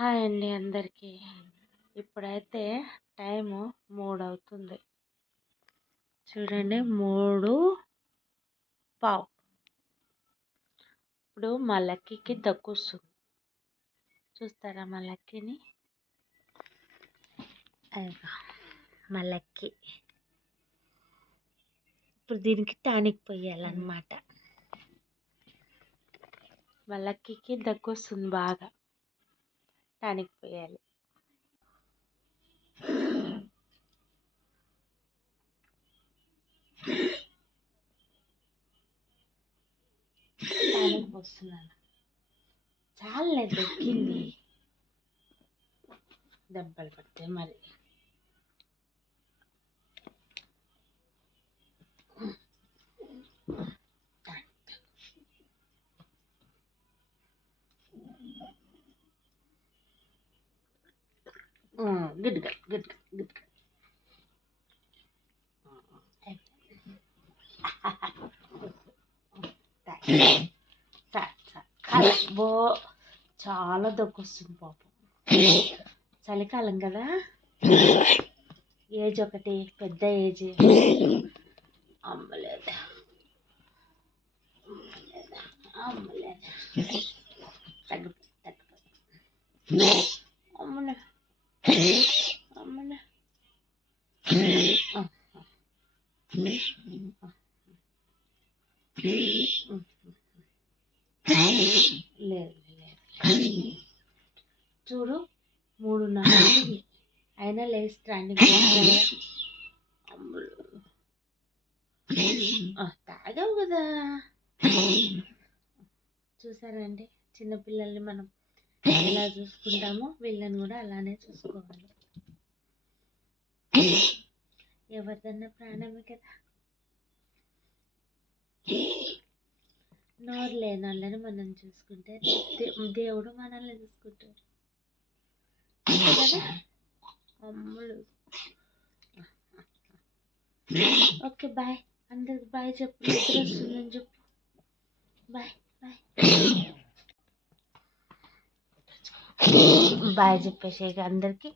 Hi అండి అందరికీ. ఇప్పుడైతే టైము 3 అవుతుంది. చూడండి 3:15. ఇప్పుడు మా లక్కీకి దగ్గొస్తుంది. చూస్తారా మా లక్కీని? అయ్యో మా లక్కీ. ఇప్పుడు దీనికి టానిక్ పోయాలన్నమాట. మా లక్కీకి దగ్గొస్తుంది బాగా, టానిక్ పోయాలి. టానిక్ పోస్తున్నాను. చాలే దొక్కింది, దెబ్బలు పడితే మరి. గుడ్గా గుడ్గా గుడ్గా బో చాలా దగ్గొస్తుంది పాపం. చలికాలం కదా, ఏజ్ ఒకటి పెద్ద ఏజ్. అమ్మలేదు అమ్మలేదు తగ్గిపోయి అమ్మనే అమ్మనే. లేదు లేదు, చూడు 3:30 అయినా లేచి స్టాండింగ్ చేస్తారా? అమ్ములు తాగావు కదా. చూసారండి, చిన్నపిల్లల్ని మనం ఎలా చూసుకుంటామో వీళ్ళని కూడా అలానే చూసుకోవాలి. ఎవరిదన్నా ప్రాణమే కదా. నోరు లేని వాళ్ళని మనం చూసుకుంటే దేవుడు మనల్ని చూసుకుంటాడు కదా. అమ్ములు ఓకే బాయ్, అందరికి బాయ్ చెప్పు. నిద్ర వస్తుందని చెప్పు. బాయ్ బాయ్ బాయ్ చెప్పేసి అందరికి.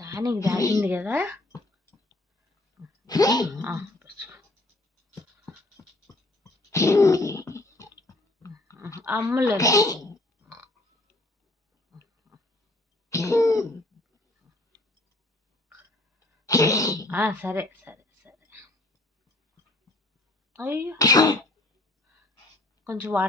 టానిక్ తాగింది కదా. అమ్మలేదు. సరే సరే సరే. అయ్యో కొంచెం వాటర్